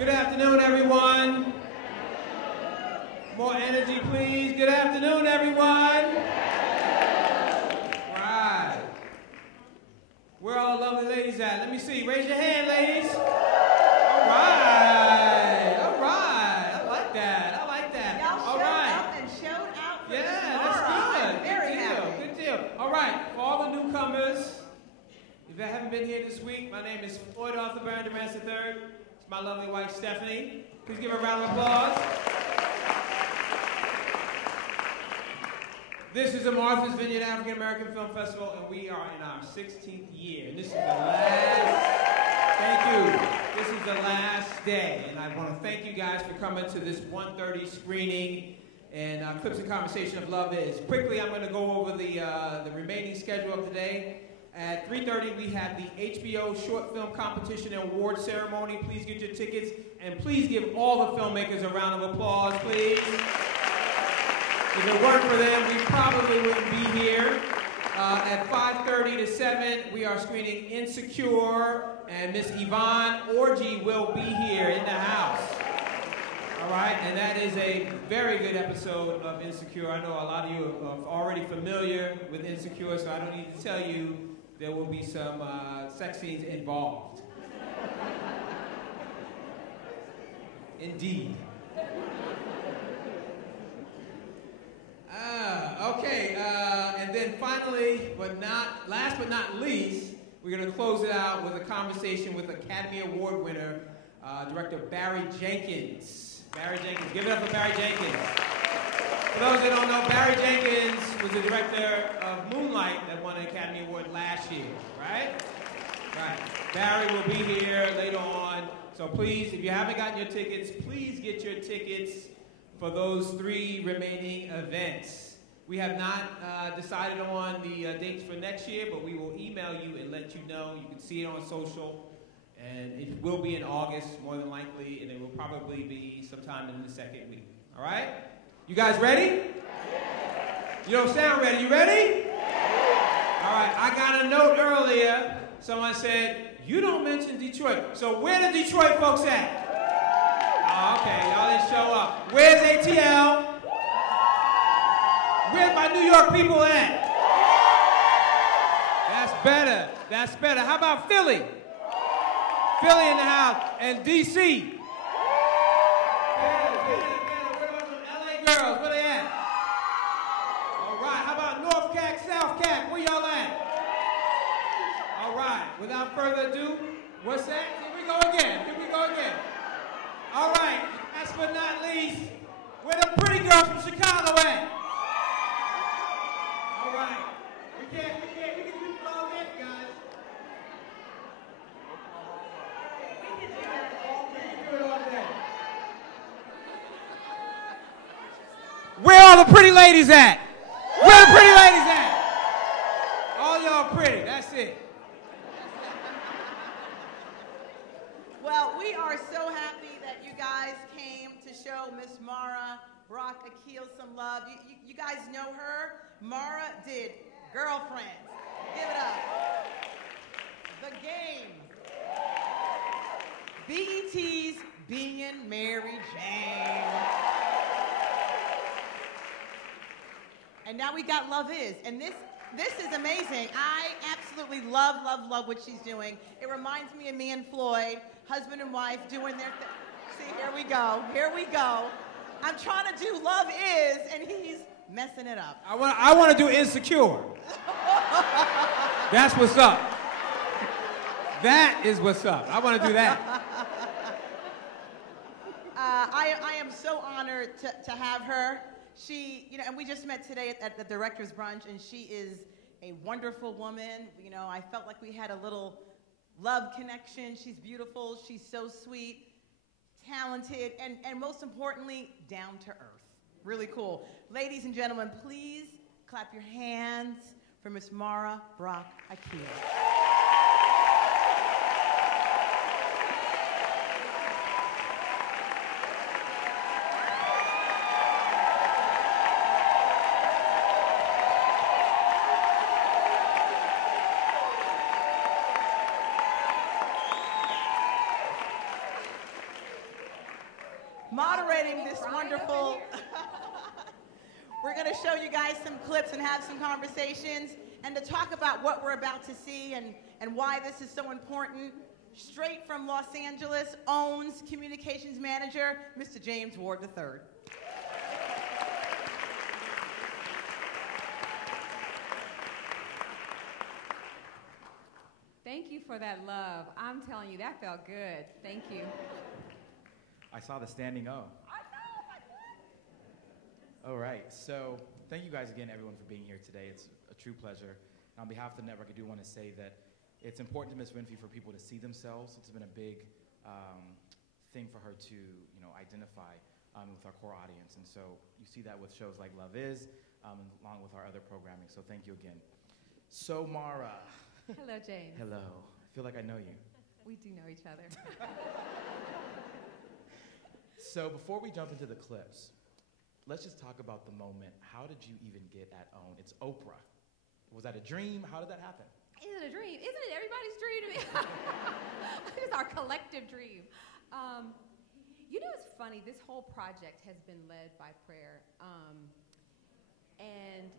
Good afternoon, everyone. More energy, please. Good afternoon, everyone. Right. Where are all the lovely ladies at? Let me see. Raise your hand, ladies. All right. All right. I like that. I like that. Y'all all showed right. up and showed out for Yeah, Laura. that's good. I'm very happy. Good deal. All right. For all the newcomers, if you haven't been here this week, my name is Floyd Arthur Baron Durant III. It's my lovely wife, Stephanie. Please give her a round of applause. This is the Martha's Vineyard African American Film Festival, and we are in our 16th year. And this is the last, thank you. This is the last day, and I want to thank you guys for coming to this 1:30 screening and Clips and Conversation of Love Is. Quickly, I'm going to go over the remaining schedule of today. At 3:30, we have the HBO Short Film Competition and Award Ceremony. Please get your tickets, and please give all the filmmakers a round of applause, please. If it weren't for them, we probably wouldn't be here. At 5:30 to 7, we are screening Insecure, and Miss Yvonne Orgy will be here in the house. All right, and that is a very good episode of Insecure. I know a lot of you are already familiar with Insecure, so I don't need to tell you there will be some sex scenes involved. Indeed. Okay, and then finally, last but not least, we're going to close it out with a conversation with Academy Award winner, director Barry Jenkins. Barry Jenkins, give it up for Barry Jenkins. For those that don't know, Barry Jenkins was the director of Moonlight that won an Academy Award last year, right? Right. Barry will be here later on, so please, if you haven't gotten your tickets, please get your tickets for those 3 remaining events. We have not decided on the dates for next year, but we will email you and let you know. You can see it on social, and it will be in August, more than likely, and it will probably be sometime in the second week. All right? You guys ready? You don't sound ready. You ready? All right. I got a note earlier. Someone said, you don't mention Detroit. So where the Detroit folks at? Oh, okay. Y'all didn't show up. Where's ATL? Where's my New York people at? That's better. That's better. How about Philly? Philly in the house. And D.C. Girls, where they at? All right, how about North Cac, South Cac? Where y'all at? All right, without further ado, what's that? Here we go again. Here we go again. All right, last but not least, where the pretty girls from Chicago at? All right, we can do all that, guys. We can do that all day. We can do it all day. Where are the pretty ladies at? Where the pretty ladies at? All y'all pretty, that's it. Well, we are so happy that you guys came to show Miss Mara Brock Akil some love. You guys know her. Mara did Girlfriends. Give it up. The Game. BET's Being Mary Jane. And now we got Love Is. And this is amazing. I absolutely love what she's doing. It reminds me of me and Floyd, husband and wife, doing their thing. See, here we go. Here we go. I'm trying to do Love Is, and he's messing it up. I want to do Insecure. That's what's up. That is what's up. I want to do that. I am so honored to have her. She, and we just met today at the director's brunch, and she is a wonderful woman. I felt like we had a little love connection. She's beautiful. She's so sweet, talented, and most importantly, down to earth. Really cool. Ladies and gentlemen, please clap your hands for Miss Mara Brock Akil. moderating this wonderful. We're going to show you guys some clips and have some conversations and to talk about what we're about to see and why this is so important. Straight from Los Angeles, OWN's communications manager, Mr. James Ward III. Thank you for that love. I'm telling you, that felt good. Thank you. I saw the standing O. I know, like what? All right, so thank you guys again, everyone, for being here today. It's a true pleasure. On behalf of the network, I do want to say that it's important to Ms. Winfrey for people to see themselves. It's been a big thing for her to, identify with our core audience. And so you see that with shows like Love Is, along with our other programming. So thank you again. So Mara. Hello, James. Hello. I feel like I know you. We do know each other. So before we jump into the clips, let's just talk about the moment. How did you even get at OWN? It's Oprah. Was that a dream? How did that happen? Is it a dream? Isn't it everybody's dream to me? It's our collective dream. It's funny. This whole project has been led by prayer. And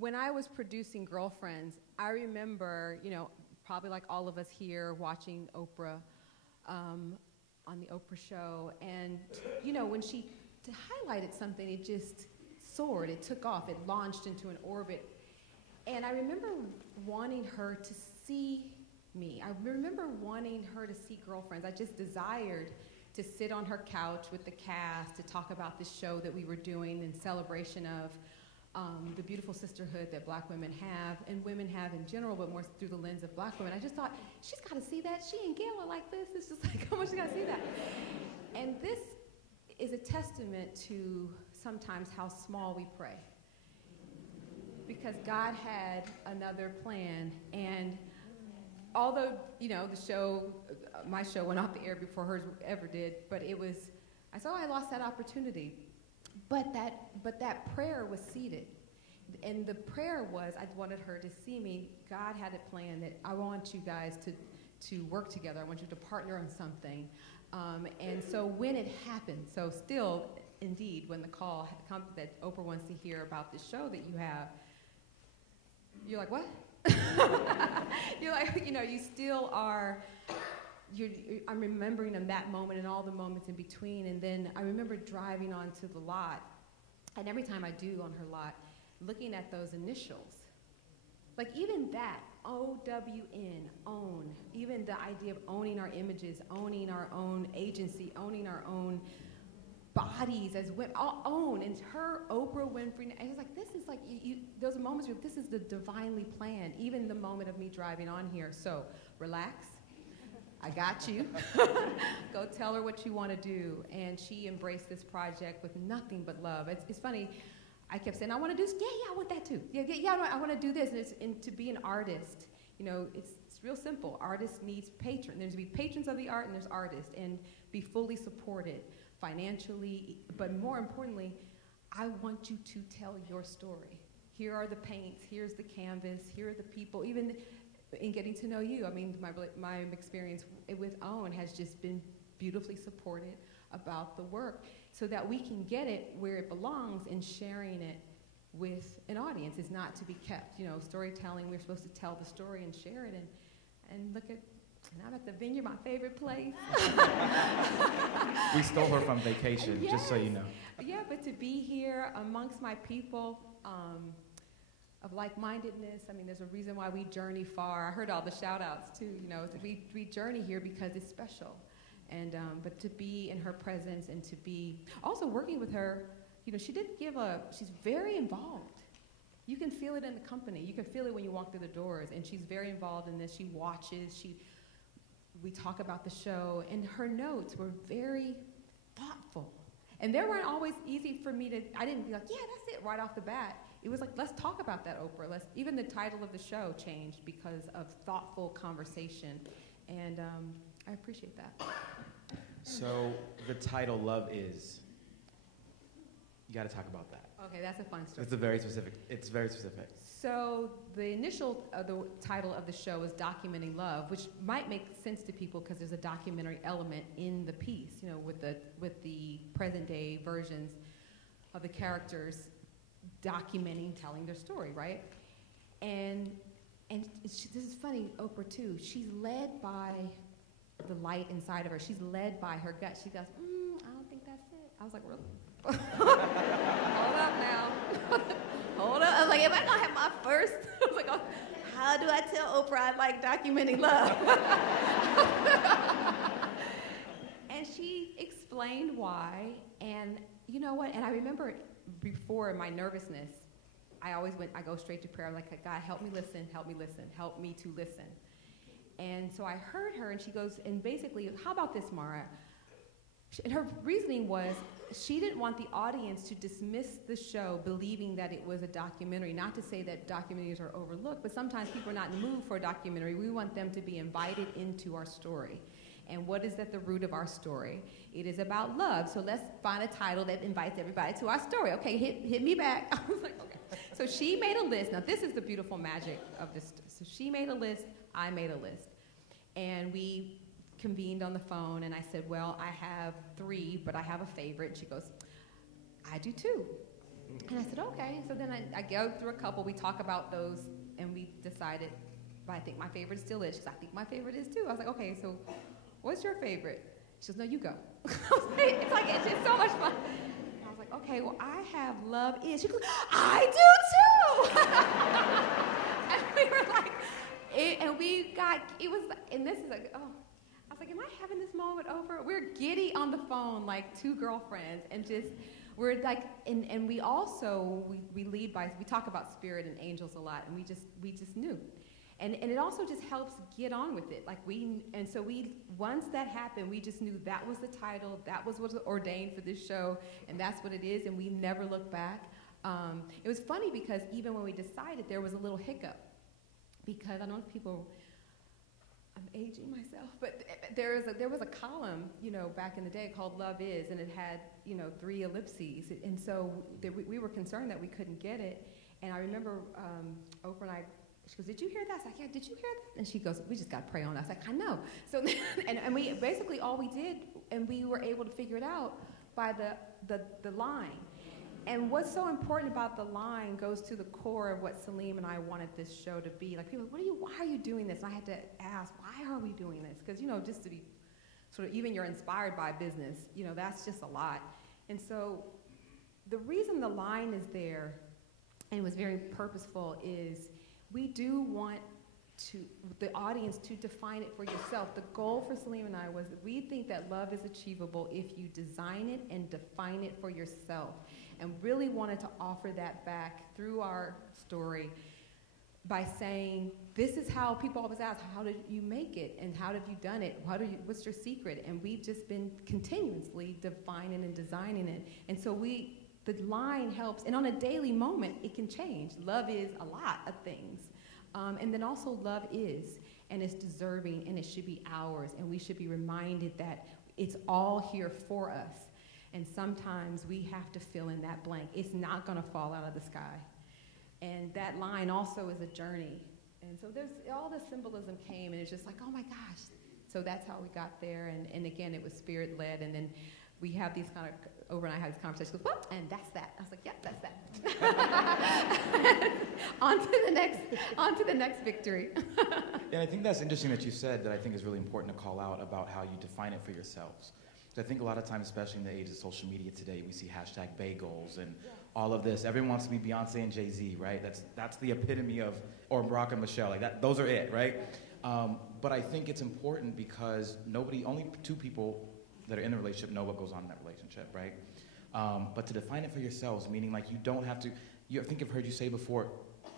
when I was producing Girlfriends, I remember, probably like all of us here, watching Oprah on the Oprah show. And, when she highlighted something, it just soared. It took off. It launched into an orbit. And I remember wanting her to see me. I remember wanting her to see Girlfriends. I just desired to sit on her couch with the cast to talk about this show that we were doing in celebration of the beautiful sisterhood that Black women have, and women have in general, but more through the lens of Black women. I just thought, she's got to see that. She and Gail are like this. It's just like, how much she got to see that? And this is a testament to sometimes how small we pray. Because God had another plan, and although, the show, my show went off the air before hers ever did, but it was, I saw I lost that opportunity. But that prayer was seated. And the prayer was, I wanted her to see me. God had a plan that I want you guys to work together. I want you to partner on something. And so when it happened, so still, indeed, when the call had come that Oprah wants to hear about this show that you have, you're like, what? You're like, you still are, I'm remembering in that moment and all the moments in between. And then I remember driving onto the lot, and every time I do on her lot, looking at those initials. Like even that, O-W-N, own, even the idea of owning our images, owning our own agency, owning our own bodies as women, all own. And her, Oprah Winfrey, and it's like, this is like, those moments where this is the divinely planned, even the moment of me driving on here. So relax, I got you. Go tell her what you want to do. And she embraced this project with nothing but love. It's funny, I kept saying, I want to do this. Yeah, I want that too. Yeah, I want to do this. And to be an artist, it's real simple. Artists needs patrons. There's to be patrons of the art, and there's artists, and be fully supported financially, but more importantly, I want you to tell your story. Here are the paints, here's the canvas, here are the people. Even in getting to know you, I mean, my experience with OWN has just been beautifully supported about the work so that we can get it where it belongs, and sharing it with an audience is not to be kept. Storytelling, we're supposed to tell the story and share it, and look at, and I'm at the Vineyard, my favorite place. We stole her from Vacation, yes. Just so you know. Yeah, but to be here amongst my people of like-mindedness, I mean, there's a reason why we journey far. I heard all the shout-outs, too. We journey here because it's special. And but to be in her presence and to be also working with her, she didn't give up. She's very involved. You can feel it in the company. You can feel it when you walk through the doors. And she's very involved in this. She watches. We talk about the show, and her notes were very thoughtful. And they weren't always easy for me I didn't be like, yeah, that's it, right off the bat. It was like, let's talk about that, Oprah. Even the title of the show changed because of thoughtful conversation. And I appreciate that. So the title, Love Is, You got to talk about that. Okay, that's a fun story. It's very specific. So the initial, the title of the show is Documenting Love, which might make sense to people because there's a documentary element in the piece, you know, with the present day versions of the characters documenting, telling their story, right? And this is funny, Oprah too, she's led by the light inside of her. She's led by her gut. She goes, I don't think that's it. I was like, really? Hold up now. Hold up. I was like, am I gonna have my first? I was like, oh, how do I tell Oprah I like documenting love? And she explained why, and you know what? And I remember before my nervousness, I go straight to prayer. I'm like, God, help me listen, help me listen, help me to listen. And so I heard her, and she goes, and basically, how about this, Mara? And her reasoning was she didn't want the audience to dismiss the show believing that it was a documentary. Not to say that documentaries are overlooked, but sometimes people are not in the mood for a documentary. We want them to be invited into our story. And what is at the root of our story? It is about love. So let's find a title that invites everybody to our story. Okay, hit me back. I was like, okay. So she made a list. Now this is the beautiful magic of this. So she made a list, I made a list. And we convened on the phone, and I said, well, I have 3, but I have a favorite. She goes, I do too. And I said, okay. So then I go through a couple, we talk about those, and we decided, but I think my favorite still is. She goes, I think my favorite is too. I was like, okay, so what's your favorite? She goes, no, you go. It's just so much fun. And I was like, okay, well, I have Love Is. She goes, I do too. And we were like, and this is like, oh, I was like, am I having this moment over? We're giddy on the phone like 2 girlfriends, and just, we're like, and we also, we lead by, we talk about spirit and angels a lot, and we just knew. And it also just helps get on with it. Once that happened, we just knew that was the title, that was what was ordained for this show, and that's what it is, and we never looked back. It was funny because even when we decided, there was a little hiccup. Because I don't know if people, I'm aging myself, but there was a column, you know, back in the day called Love Is, and it had, you know, 3 ellipses. And so we were concerned that we couldn't get it. And I remember Oprah and I, she goes, did you hear that? I was like, yeah, did you hear that? And she goes, we just got to pray on it. I was like, I know. So, and we basically all we did, and we were able to figure it out by the line. And what's so important about the line goes to the core of what Salim and I wanted this show to be. Like, people, why are you doing this? And I had to ask, why are we doing this? Because, you know, just to be sort of, even you're inspired by business, you know, that's just a lot. And so the reason the line is there, and it was very purposeful, is we do want the audience to define it for yourself. The goal for Salim and I was that we think that love is achievable if you design it and define it for yourself. And really wanted to offer that back through our story by saying, this is how people always ask, how did you make it? And how have you done it? What's your secret? And we've just been continuously defining and designing it. And so the line helps, and on a daily moment, it can change. Love is a lot of things. And then also love is, and it's deserving, and it should be ours, and we should be reminded that it's all here for us. And sometimes we have to fill in that blank. It's not gonna fall out of the sky. And that line also is a journey. And so all the symbolism came, and it's just like, oh my gosh. So that's how we got there, and again, it was spirit-led, and then we have these kind of, Oprah and I have these conversations, well, and that's that. I was like, yep, that's that. on to the next victory. And I think that's interesting that you said that I think is really important to call out about how you define it for yourselves. I think a lot of times, especially in the age of social media today, we see hashtag bagels and all of this. Everyone wants to be Beyonce and Jay-Z, right? That's the epitome of, or Barack and Michelle, like that. Those are it, right? But I think it's important because only 2 people that are in a relationship know what goes on in that relationship, right? But to define it for yourselves, meaning like you don't have to. I think I've heard you say before,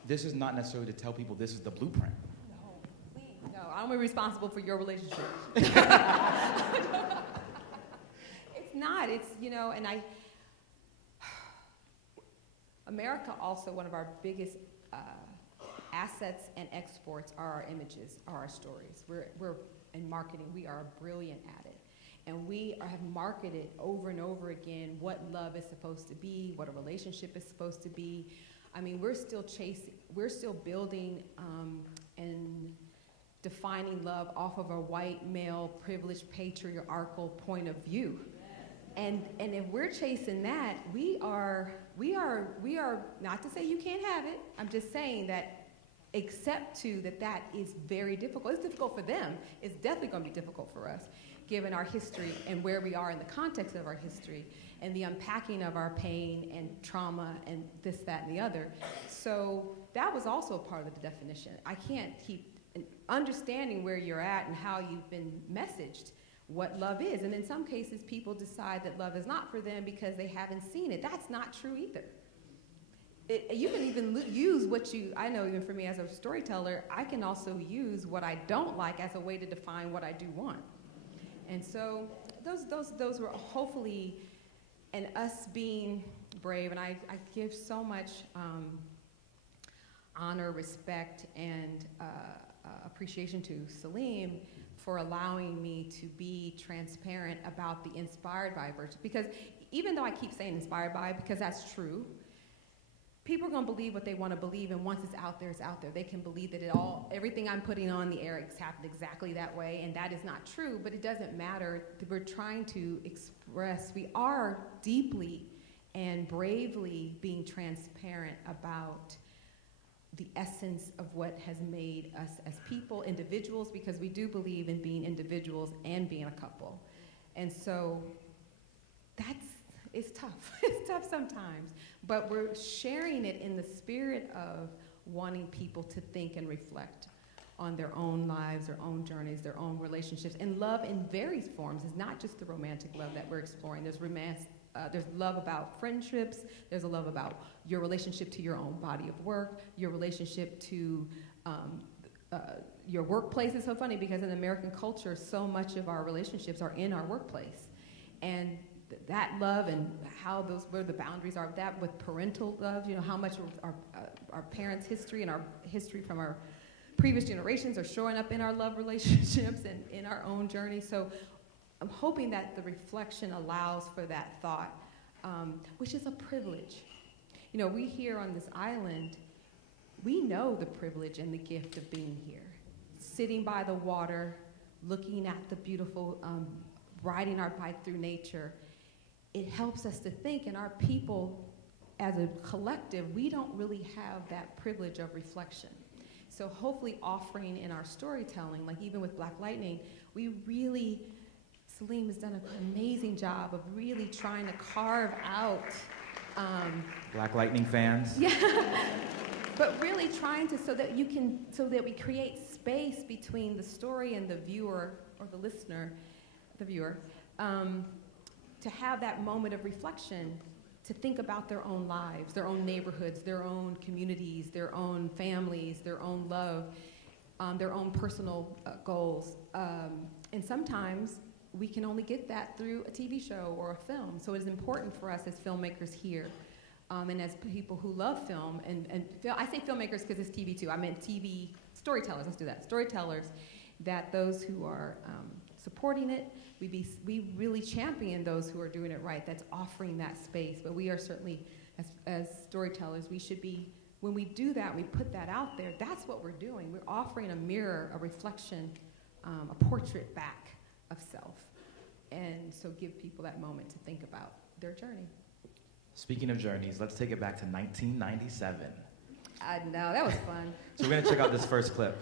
this is not necessarily to tell people this is the blueprint. No, please, no. I'm responsible for your relationship. Not, it's, you know, and America also, one of our biggest assets and exports are our images, are our stories. We're in marketing, we are brilliant at it. And we have marketed over and over again what love is supposed to be, what a relationship is supposed to be. I mean, we're still building and defining love off of a white, male, privileged, patriarchal point of view. And if we're chasing that, we are, not to say you can't have it, I'm just saying that accept too that is very difficult. It's difficult for them. It's definitely going to be difficult for us, given our history and where we are in the context of our history and the unpacking of our pain and trauma and this, that, and the other. So that was also a part of the definition. I can't keep understanding where you're at and how you've been messaged what love is. And in some cases, people decide that love is not for them because they haven't seen it. That's not true either. You can even use I know even for me as a storyteller, I can also use what I don't like as a way to define what I do want. And so those were hopefully, and us being brave, and I give so much honor, respect, and appreciation to Salim for allowing me to be transparent about the inspired by virtue. Because even though I keep saying inspired by, because that's true, people are going to believe what they want to believe, and once it's out there, it's out there. They can believe that everything I'm putting on the air happened exactly that way, and that is not true, but it doesn't matter. We're trying to express, we are deeply and bravely being transparent about the essence of what has made us as people, individuals, because we do believe in being individuals and being a couple. And so it's tough. It's tough sometimes. But we're sharing it in the spirit of wanting people to think and reflect on their own lives, their own journeys, their own relationships. And love in various forms is not just the romantic love that we're exploring. There's love about friendships. There's a love about your relationship to your own body of work, your relationship to your workplace. Is so funny because in American culture, so much of our relationships are in our workplace. And that love and where the boundaries are, that with parental love, how much our parents' history and our history from our previous generations are showing up in our love relationships and in our own journey. So I'm hoping that the reflection allows for that thought, which is a privilege. We here on this island, we know the privilege and the gift of being here, sitting by the water, looking at the beautiful, riding our bike through nature. It helps us to think, and our people, as a collective, we don't really have that privilege of reflection. So hopefully offering in our storytelling, like even with Black Lightning, Salim has done an amazing job of really trying to carve out Black Lightning fans. Yeah, but really trying to so that we create space between the story and the viewer or the listener, to have that moment of reflection, to think about their own lives, their own neighborhoods, their own communities, their own families, their own love, their own personal goals. And sometimes we can only get that through a TV show or a film. So it is important for us as filmmakers here, and as people who love film, and I say filmmakers because it's TV too. I meant TV storytellers, let's do that. Storytellers, that those who are supporting it, we really champion those who are doing it right, that's offering that space. But we are certainly, as storytellers, we should be, when we do that, we put that out there, that's what we're doing. We're offering a mirror, a reflection, a portrait back of self. And so give people that moment to think about their journey. Speaking of journeys, let's take it back to 1997. I know, that was fun. So we're gonna check out this first clip.